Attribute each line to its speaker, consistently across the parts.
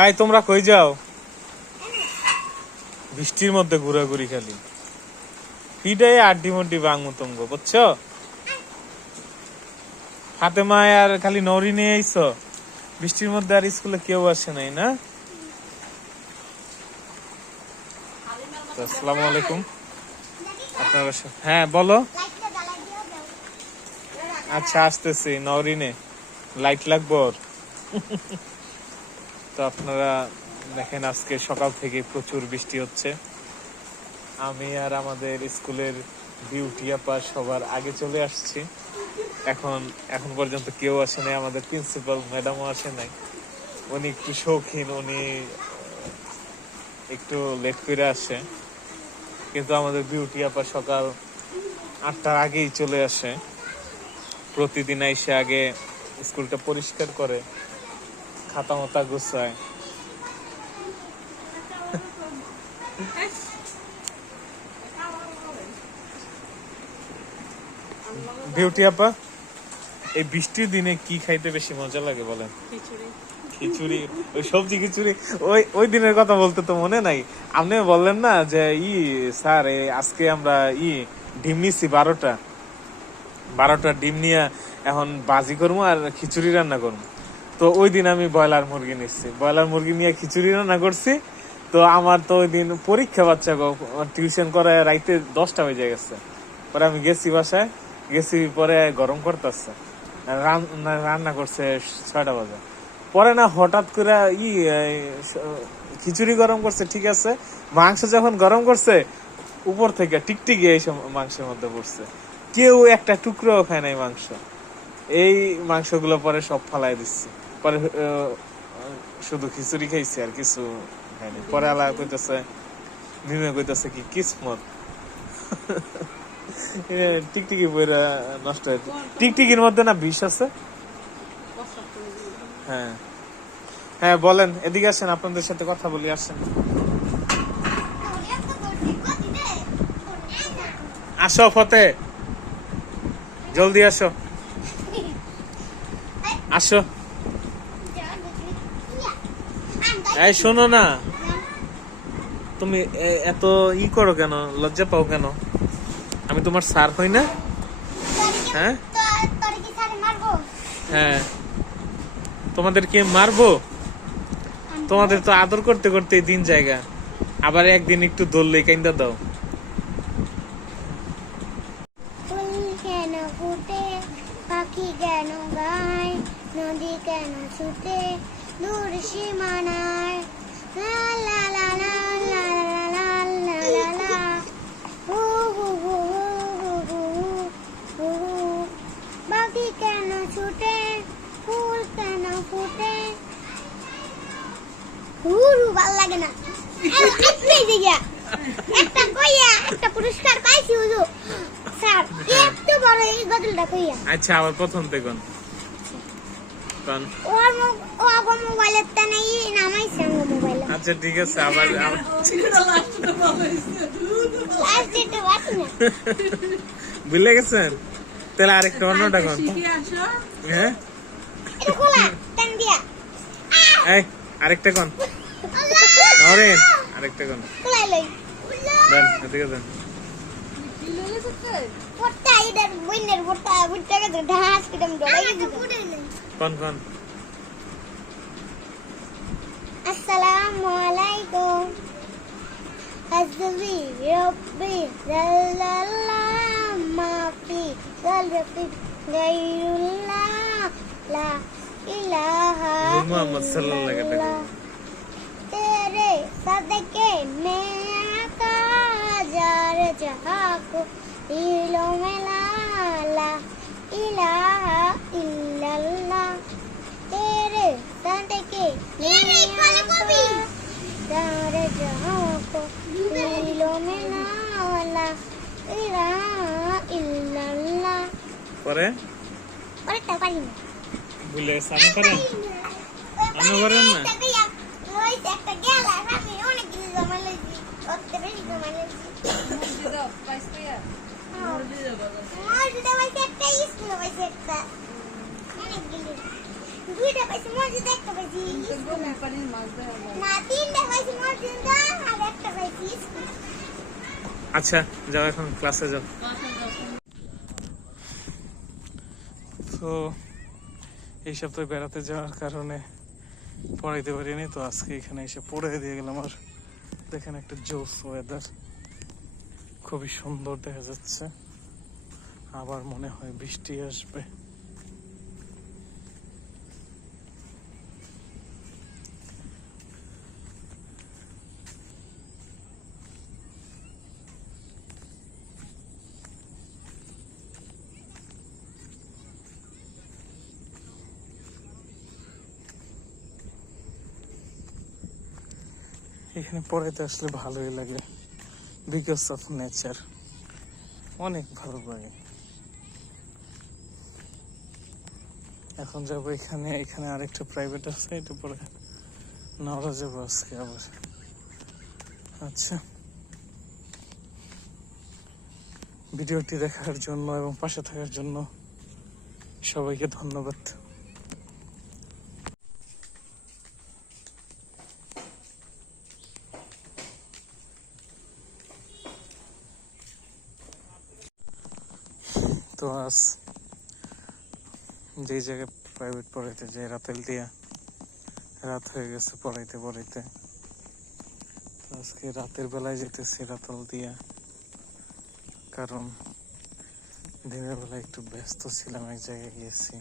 Speaker 1: এই, তোমরা কই যাও? বৃষ্টির মধ্যে ঘোরাঘুরি খালি। ফিটাই আড্ডি মড্ডি বাংমু তোমগো, বুঝছ? হাতে মায় আর খালি নরি নিয়ে আইছো বৃষ্টির মধ্যে আর স্কুলে কেউ আসে নাই, না? আসসালামু আলাইকুম। হ্যাঁ বলো। আচ্ছা আসতেছি, নরিনে। লাইট লাগবো? তো আপনারা দেখেন আজকে সকাল থেকে প্রচুর বৃষ্টি হচ্ছে। আমি আর আমাদের স্কুলের বিউটি আপা সবার আগে চলে আসছি। এখন এখন পর্যন্ত কেউ আসে নাই, আমাদের প্রিন্সিপাল ম্যাডামও আসে নাই। উনি একটু শৌখিন, উনি, একটু লেট করে আসে। কিন্তু আমাদের বিউটি আপা সকাল আটটার আগেই চলে আসে। প্রতিদিন এসে আগে স্কুলটা পরিষ্কার করে খাতা মতা গুছায় বিউটি আপা এই বৃষ্টির দিনে কি খাইতে বেশি মজা লাগে বলেন? খিচুড়ি। ওই সবজি খিচুড়ি। ওই ওই দিনের কথা বলতে তো মনে নাই। আপনি বললেন না যে ই স্যার আজকে আমরা ই ডিম নিছি বারোটা। বারোটা ডিম নিয়ে এখন বাজি করব আর খিচুড়ি রান্না করব। তো ওই দিন আমি ব্রয়লার মুরগি নিচ্ছি। ব্রয়লার মুরগি নিয়ে খিচুড়ি রান্না করছি। তো আমার তো ওই দিন পরীক্ষা বাচ্চা টিউশন করে রাইতে দশটা বেজে গেছে। পরে আমি গেছি বাসায়, গেছি পরে গরম করতেছে। রান্না করছে ছয়টা বাজে। পরে না হঠাৎ করে ই খিচুড়ি গরম করছে, ঠিক আছে। মাংস যখন গরম করছে, উপর থেকে টিকটিকি এইসব মাংসের মধ্যে পড়ছে। কেউ একটা টুকরো খায় নাই মাংস। এই মাংসগুলো পরে সব ফালাই দিচ্ছে। পরে শুধু খিচুড়ি খাইছে আর কিছু খাইনি। পরে আলা কইতেছে মিমে কইতেছে কি কিসমত। টিকটিকি বইরা নষ্ট হয়েছে টিকটিকির মধ্যে না বিষ আছে? হ্যাঁ। হ্যাঁ বলেন, এদিকে আসেন, আপনাদের সাথে কথা বলি, আসেন। আসো ফতে, জলদি আসো। আসো। এই, শোনো না। তুমি এত ই করো কেন? লজ্জা পাও কেন? আমি তোমার স্যার হই না? হ্যাঁ? হ্যাঁ। তোমাদেরকে মারবো? তোমাদের তো আদর করতে করতে দিন জায়গা। আবার একদিন একটু দৌড়লে কাইন্দা দাও।
Speaker 2: পাখি কেন গায়? নদী কেন ছুটে? দূর সীমানায় লা লা লা লা লা লা হু হু হু কেন ছুটে ফুল কেন ফুটে হুরু ভালো লাগে না একটাই দিগা একটা কইয়া একটা পুরস্কার পাইছি বড় এই গজলটা কইয়া
Speaker 1: আচ্ছা আবার প্রথম দেখুন
Speaker 2: ওর ও আগো মোবাইলের তে নাই নামাইছে মোবাইলে।
Speaker 1: আচ্ছা ঠিক আছে আবার
Speaker 2: এটা
Speaker 1: ভুলে গেছেন? তাহলে আরেকটা অন্যটা কোন হ্যাঁ?
Speaker 2: খোলা টান দিয়া।
Speaker 1: এই আরেকটা কোন? নরেন আরেকটা কোন? দেন এদিকে দেন।
Speaker 2: পড়তা ইদার বইনের পড়তা বুঝতে গেছে ঢাস কিরম ডলাই গেছে कौन कौन? अस्सलाम हजवी रब्बी
Speaker 1: माफ़ी गलबी गैरुल्लाह ला इलाहा
Speaker 2: इल्लल्लाह तेरे सदके में आका जार जहाँ को दिलों में लाला ইলাহা ইল্লাল্লাহ তেরে सन के सारे जहाँ को दिलों में नावला इला इल्लल्ला
Speaker 1: পরে
Speaker 3: আচ্ছা যাও এখন ক্লাসে যাও। তো এই সপ্তাহে বেড়াতে যাওয়ার কারণে পড়াইতে পারিনি, তো আজকে এখানে এসে পড়ে দিয়ে গেলাম। আর দেখেন একটা জোস ওয়েদার খুবই সুন্দর দেখা যাচ্ছে। আবার মনে হয় বৃষ্টি আসবে। এখানে পড়াইতে আসলে ভালোই লাগে। বিকজ অফ নেচার অনেক ভালো লাগে। এখন যাব এখানে এখানে আরেকটা প্রাইভেট আছে, এটা পরে নওরা যাব আজকে আবার। আচ্ছা। ভিডিওটি দেখার জন্য এবং পাশে থাকার জন্য সবাইকে ধন্যবাদ। তো আজ যে জায়গায় প্রাইভেট পড়াইতে যাই রাতেল দিয়া। রাত হয়ে গেছে পড়াইতে পড়াইতে। আজকে রাতের বেলায় যেতেছি রাতেল দিয়া। কারণ দিনের বেলায় একটু ব্যস্ত ছিলাম, এক জায়গায় গিয়েছি।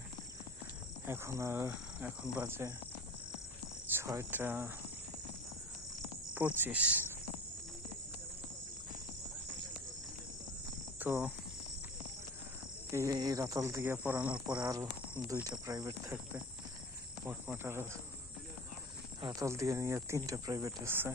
Speaker 3: এখন আর, এখন বাজে ছয়টা পঁচিশ। তো এই রাতাল দিয়ে পড়ানোর পরে আরও দুইটা প্রাইভেট থাকবে। মোটমাট আরও রাতাল দিয়ে নিয়ে তিনটা প্রাইভেট আছে